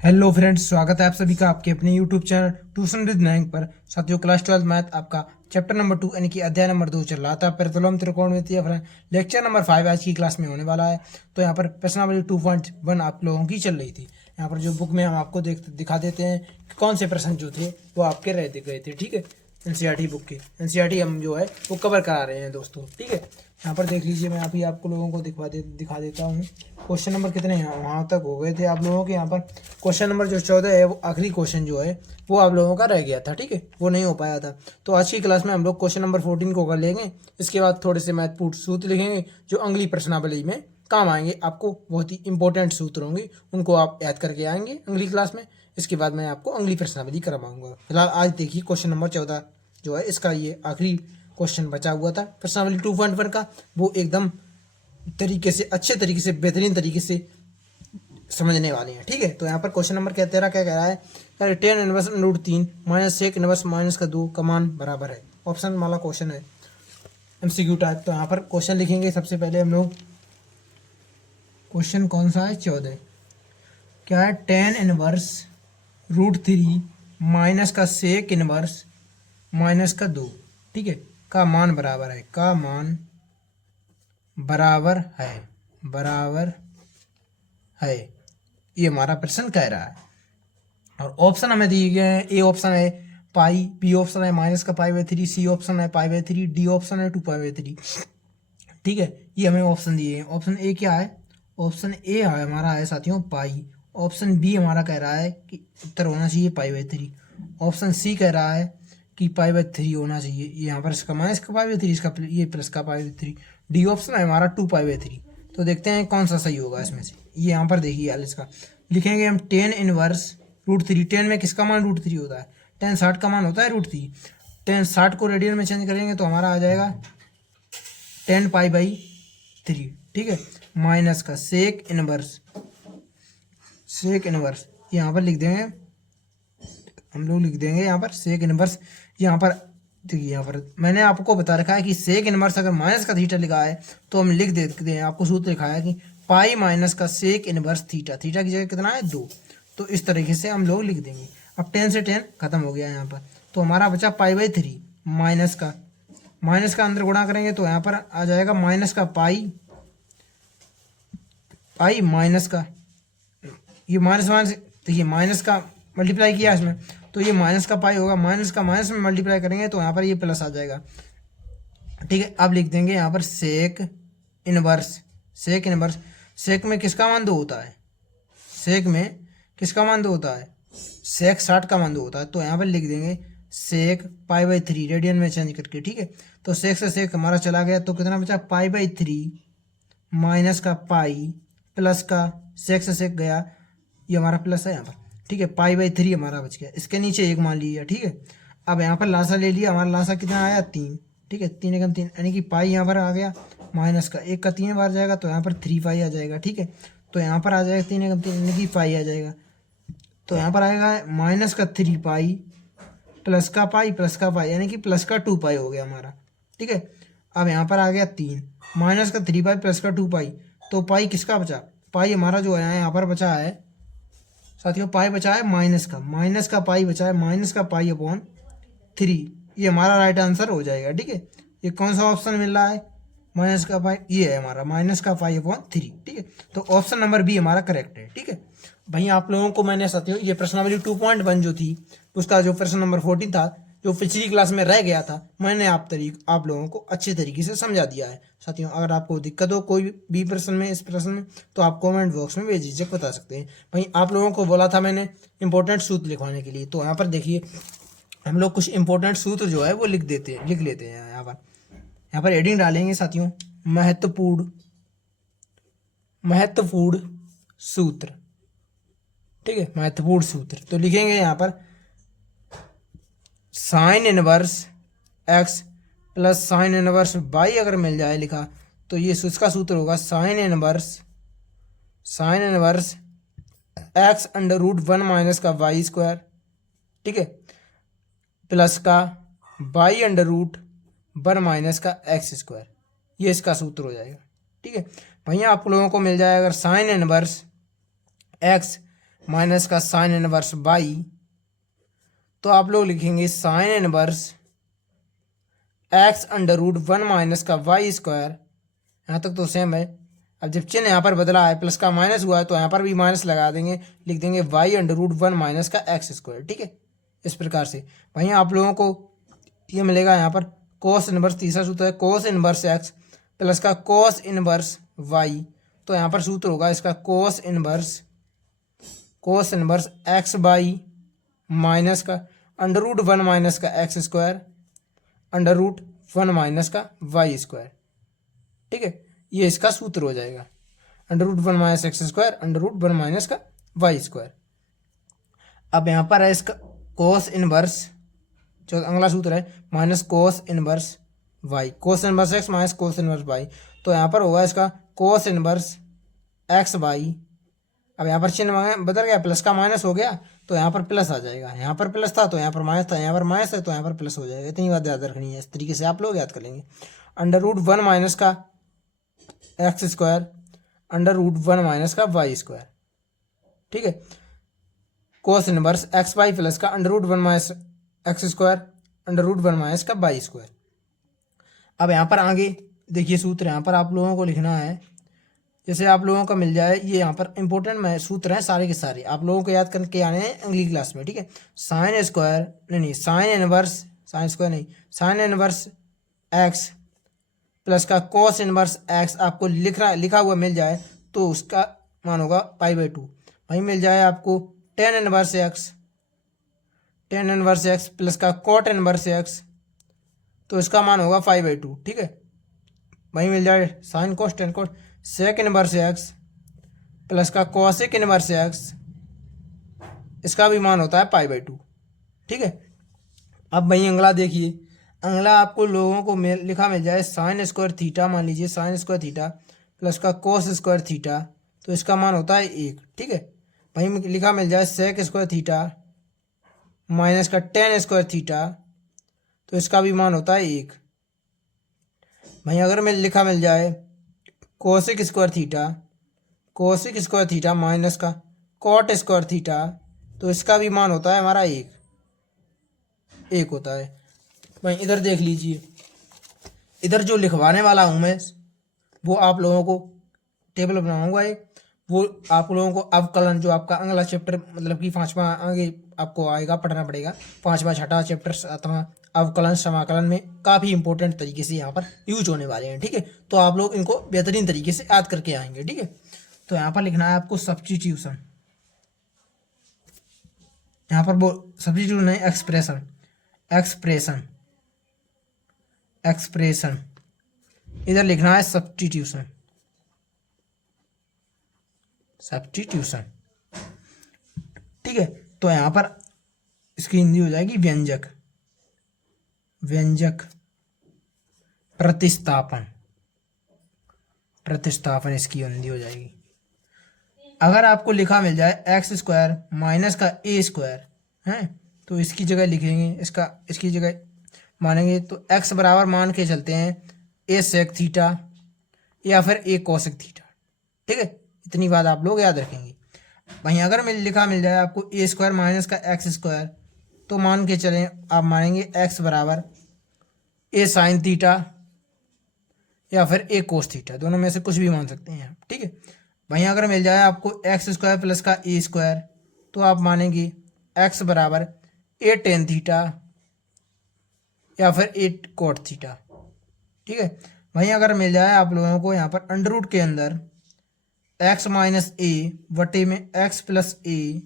Hello friends, स्वागत है आप सभी का आपके अपने यूट्यूब चैनल ट्यूशन विद नयंग पर। साथियों, क्लास 12 मैथ आपका चैप्टर नंबर 2 यानी कि अध्याय नंबर 2 चल रहा था। प्रतिलोम त्रिकोणमितीय फ्रेंड लेक्चर नंबर 5 आज की क्लास में होने वाला है। तो यहाँ पर प्रश्नावली 2.1 आप लोगों की चल रही थी। यहाँ पर जो बुक में हम आपको दिखा देते हैं कि कौन से प्रश्न जो थे वो आपके रह गए थे। ठीक है, एनसीईआरटी बुक के एनसीईआरटी हम जो है वो कवर करा रहे हैं दोस्तों। ठीक है, यहाँ पर देख लीजिए, मैं अभी आपको लोगों को दिखा देता हूँ। क्वेश्चन नंबर कितने हैं वहाँ तक हो गए थे आप लोगों के। यहाँ पर क्वेश्चन नंबर जो 14 है वो आखिरी क्वेश्चन जो है वो आप लोगों का रह गया था। ठीक है, वो नहीं हो पाया था। तो आज की क्लास में हम लोग क्वेश्चन नंबर 14 को कर लेंगे। इसके बाद थोड़े से महत्वपूर्ण सूत्र लिखेंगे जो अगली प्रश्नावली में काम आएंगे। आपको बहुत ही इंपॉर्टेंट सूत्र होंगे, उनको आप याद करके आएंगे अगली क्लास में। इसके बाद मैं आपको अगली प्रश्नावली करवाऊंगा। फिलहाल आज देखिए क्वेश्चन नंबर 14 जो है इसका ये आखिरी क्वेश्चन बचा हुआ था प्रश्नावली 2.1 का। वो एकदम तरीके से, अच्छे तरीके से, बेहतरीन तरीके से समझने वाले हैं। ठीक है, तो यहाँ पर क्वेश्चन नंबर क्या तेरा क्या कह रहा है, 10 inverse root 3 minus 1 inverse minus का 2 का मान बराबर है। ऑप्शन वाला क्वेश्चन है, एमसीक्यू टाइप। तो यहाँ पर क्वेश्चन लिखेंगे। सबसे पहले हम लोग क्वेश्चन कौन सा है, 14 क्या है, 10 इनवर्स रूट 3 माइनस का सेक इनवर्स माइनस का 2, ठीक है, का मान बराबर है, का मान बराबर है, बराबर है, ये हमारा प्रश्न कह रहा है। और ऑप्शन हमें दिए गए हैं। ए ऑप्शन है पाई, बी ऑप्शन है माइनस का पाई बाई 3, सी ऑप्शन है पाई बाई 3, डी ऑप्शन है 2 पाई बाई 3। ठीक है, ये हमें ऑप्शन दिए हैं। ऑप्शन ए क्या है, ऑप्शन ए है हमारा है साथियों पाई। ऑप्शन बी हमारा कह रहा है कि उत्तर होना चाहिए पाई बाई 3। ऑप्शन सी कह रहा है कि पाई बाई 3 होना चाहिए। ये यहाँ पर इसका माइनस का पाई बाई 3, इसका ये प्लस का पाई बाई 3। डी ऑप्शन है हमारा 2 पाई बाई 3। तो देखते हैं कौन सा सही होगा इसमें से। ये यहाँ पर देखिए यार, इसका लिखेंगे हम 10 इनवर्स रूट 3। 10 में किसका मान रूट 3 होता है, 10 60 का मान होता है रूट 3। 10 60 को रेडियन में चेंज करेंगे तो हमारा आ जाएगा 10 पाई बाई 3। ठीक है, माइनस का सेक इनवर्स, सेक इनवर्स यहाँ पर लिख देंगे हम लोग, लिख देंगे यहाँ पर सेक इनवर्स। यहाँ पर देखिए, यहाँ पर मैंने आपको बता रखा है कि सेक इनवर्स अगर माइनस का थीटा लिखा है तो हम लिख देते हैं। आपको सूत्र लिखा है कि पाई माइनस का सेक इनवर्स थीटा, थीटा की जगह कितना है 2। तो इस तरीके से हम लोग लिख देंगे। अब 10 से 10 खत्म हो गया यहाँ पर, तो हमारा बचा पाई बाई 3 माइनस का, माइनस का अंदर गुणा करेंगे तो यहाँ पर आ जाएगा माइनस का पाई, पाई माइनस का, ये माइनस माइनस देखिए माइनस का मल्टीप्लाई किया इसमें तो ये माइनस का पाई होगा। माइनस का माइनस में मल्टीप्लाई करेंगे तो यहाँ पर ये प्लस आ जाएगा। ठीक है, अब लिख देंगे यहाँ पर सेक इनवर्स, सेक इनवर्स। सेक में किसका मान 2 होता है, सेक में किसका मान 2 होता है, सेक 60 का मान 2 होता है। तो यहाँ पर लिख देंगे सेक पाई बाई 3 रेडियन में चेंज करके। ठीक है, तो सेक से सेक हमारा चला गया तो कितना बचा, पाई बाई 3 माइनस का पाई प्लस का सेक से सेक गया, ये हमारा प्लस है यहाँ पर। ठीक है, पाई बाई 3 हमारा बच गया, इसके नीचे 1 मान लिया। ठीक है, अब यहाँ पर लासा ले लिया, हमारा लासा कितना आया 3। ठीक है, 3 एकम 3 यानी कि पाई यहाँ पर आ गया माइनस का 1 का 3 बार जाएगा तो यहाँ पर 3 पाई आ जाएगा। ठीक है, तो यहाँ पर आ जाएगा 3 एकम 3 यानी कि पाई आ जाएगा। तो यहाँ पर आएगा माइनस का 3 पाई प्लस का पाई प्लस का पाई यानी कि प्लस का 2 पाई हो गया हमारा। ठीक है, अब यहाँ पर आ गया 3 माइनस का 3 पाई प्लस का 2 पाई। तो पाई किसका बचा, पाई हमारा जो है यहाँ पर बचा है साथियों, पाई बचा है माइनस का पाई बचा है, माइनस का पाई अपॉन 3। ये हमारा राइट आंसर हो जाएगा। ठीक है, ये कौन सा ऑप्शन मिल रहा है, माइनस का पाई, ये है हमारा माइनस का पाई अपॉन 3। ठीक है, तो ऑप्शन नंबर बी हमारा करेक्ट है। ठीक है भाई, आप लोगों को मैंने साथियों ये प्रश्नावली 2.1 जो थी उसका जो प्रश्न नंबर 14 था जो पिछली क्लास में रह गया था, मैंने आप लोगों को अच्छे तरीके से समझा दिया है। साथियों, अगर आपको दिक्कत हो कोई भी प्रश्न में, इस प्रश्न में, तो आप कमेंट बॉक्स में बेझिझक बता सकते हैं। भाई, आप लोगों को बोला था मैंने इंपॉर्टेंट सूत्र लिखवाने के लिए, तो यहाँ पर देखिए हम लोग कुछ इंपॉर्टेंट सूत्र जो है वो लिख लेते हैं। यहाँ पर हेडिंग डालेंगे साथियों, महत्वपूर्ण, महत्वपूर्ण सूत्र। ठीक है, महत्वपूर्ण सूत्र तो लिखेंगे यहाँ पर sine inverse x plus sine inverse y अगर मिल जाए लिखा तो ये उसका सूत्र होगा sine inverse x under root 1 minus का वाई स्क्वायर। ठीक है, प्लस का वाई अंडर रूट 1 माइनस का एक्स स्क्वायर, ये इसका सूत्र हो जाएगा। ठीक है भैया, आप लोगों को मिल जाए अगर साइन इनवर्स एक्स माइनस का साइन इनवर्स बाई, तो आप लोग लिखेंगे sine inverse x under root one minus का वाई स्क्वायर। यहाँ तक तो सेम है। अब जब चिन्ह यहाँ पर बदला है, प्लस का माइनस हुआ है, तो यहाँ पर भी माइनस लगा देंगे, लिख देंगे y under root one minus का एक्स स्क्वायर। ठीक है, इस प्रकार से वहीं आप लोगों को ये मिलेगा यहाँ पर कोस इनवर्स, तीसरा सूत्र है कोस इनवर्स एक्स प्लस का कोस इनवर्स वाई। तो यहाँ पर सूत्र होगा इसका cos inverse x y minus का अंडर रूट वन माइनस का x square under root one minus का वाई स्क्वायर। ठीक है, ये इसका सूत्र हो जाएगा, under root one minus x square under root one minus का वाई स्क्वायर। अब यहाँ पर है इसका कोस इनवर्स, जो अगला सूत्र है minus cos inverse y, cos inverse x minus cos inverse y. तो यहाँ पर होगा इसका कोस इनवर्स एक्स वाई। अब यहाँ पर चिन्ह बदल गया, प्लस का माइनस हो गया, तो यहाँ पर प्लस आ जाएगा। यहाँ पर प्लस था तो यहाँ पर माइनस था, यहाँ पर माइनस है तो यहाँ पर प्लस हो जाएगा। इतनी बात याद रखनी है, इस तरीके से आप लोग याद कर लेंगे। अंडर रूट वन माइनस का x square under root one minus का वाई स्क्वायर। ठीक है, cos inverse x y plus का under root one minus x square under root one minus का वाई स्क्वायर। अब यहाँ पर आगे देखिए सूत्र यहाँ पर आप लोगों को लिखना है, जैसे आप लोगों का मिल जाए, ये यहाँ पर इंपॉर्टेंट में सूत्र हैं सारे के सारे, आप लोगों को याद करके आने हैं अगली क्लास में। ठीक है, साइन स्क्वायर नहीं साइन इनवर्स एक्स प्लस का कोस इनवर्स एक्स आपको लिखा हुआ मिल जाए तो उसका मान होगा पाई बाई टू। वहीं मिल जाए आपको टेन इनवर्स एक्स प्लस का कॉट इनवर्स एक्स, तो इसका मान होगा फाइव बाई टू। ठीक है, वहीं मिल जाए साइन कोस टेन कोस सेक इनवर्स एक्स प्लस का कॉसिक इनवर्स एक्स, इसका भी मान होता है पाई बाई टू। ठीक है, अब वहीं अगला देखिए, अगला आपको लोगों को लिखा मिल जाए साइन स्क्वायर थीटा, मान लीजिए साइन स्क्वायर थीटा प्लस का कोस स्क्वायर थीटा, तो इसका मान होता है एक। ठीक है, वहीं लिखा मिल जाए सेक स्क्वायर थीटा माइनस का टेन स्क्वायर थीटा, तो इसका भी मान होता है एक। वहीं अगर लिखा मिल जाए कोसिक स्क्वायर थीटा माइनस का कॉट स्क्वायर थीटा, तो इसका भी मान होता है हमारा एक होता है। वहीं इधर देख लीजिए, इधर जो लिखवाने वाला हूँ मैं, वो आप लोगों को टेबल बनाऊंगा एक, वो आप लोगों को अवकलन जो आपका अगला चैप्टर मतलब कि पाँचवा आगे आपको आएगा, पढ़ना पड़ेगा, पाँचवा छठा चैप्टर सातवां अवकलन समाकलन में काफ़ी इंपॉर्टेंट तरीके से यहाँ पर यूज होने वाले हैं। ठीक है, तो आप लोग इनको बेहतरीन तरीके से याद करके आएंगे। ठीक है, तो यहाँ पर लिखना है आपको सब्स्टिट्यूशन, यहाँ पर वो सब्स्टिट्यूट नहीं एक्सप्रेशन इधर लिखना है सब्स्टिट्यूशन। ठीक है, तो यहाँ पर इसकी हिंदी हो जाएगी व्यंजक प्रतिस्थापन इसकी हिंदी हो जाएगी। अगर आपको लिखा मिल जाए एक्स स्क्वायर माइनस का ए स्क्वायर है, तो इसकी जगह लिखेंगे इसकी जगह मानेंगे तो एक्स बराबर मान के चलते हैं ए सेक थीटा या फिर ए कोसेक थीटा। ठीक है, इतनी बात आप लोग याद रखेंगे। वहीं अगर लिखा मिल जाए आपको ए स्क्वायर माइनस का एक्स स्क्वायर, तो मान के चलें आप मानेंगे एक्स बराबर ए साइन थीटा या फिर ए कोस थीटा, दोनों में से कुछ भी मान सकते हैं आप। ठीक है, वहीं अगर मिल जाए आपको एक्स स्क्वायर प्लस का ए स्क्वायर, तो आप मानेंगे एक्स बराबर ए टेन थीटा या फिर ए कोट थीटा। ठीक है, वहीं अगर मिल जाए आप लोगों को यहाँ पर अंडर रूट के अंदर एक्स माइनस ए वटे में एक्स प्लस ए,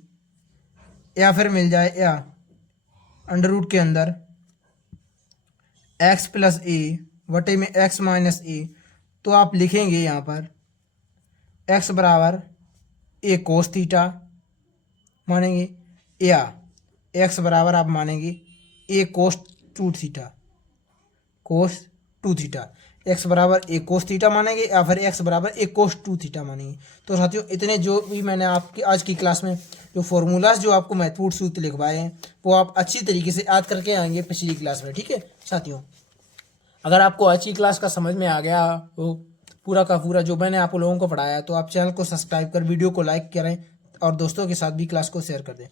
या फिर मिल जाए या अंडर रूट के अंदर एक्स प्लस ए वटे में एक्स माइनस ए, तो आप लिखेंगे यहाँ पर एक्स बराबर ए कोस थीटा मानेंगे, या एक्स बराबर आप मानेंगे ए कोस टू थीटा एक्स बराबर ए कोस थीटा मानेंगे या फिर एक्स बराबर ए कोस टू थीटा मानेंगे। तो साथियों, इतने जो भी मैंने आपकी आज की क्लास में जो फॉर्मूलाज जो आपको महत्वपूर्ण सूत्र लिखवाए हैं, वो आप अच्छी तरीके से याद करके आएंगे पिछली क्लास में। ठीक है साथियों, अगर आपको आज की क्लास का समझ में आ गया वो पूरा का पूरा जो मैंने आप लोगों को पढ़ाया, तो आप चैनल को सब्सक्राइब कर वीडियो को लाइक करें, और दोस्तों के साथ भी क्लास को शेयर कर दें।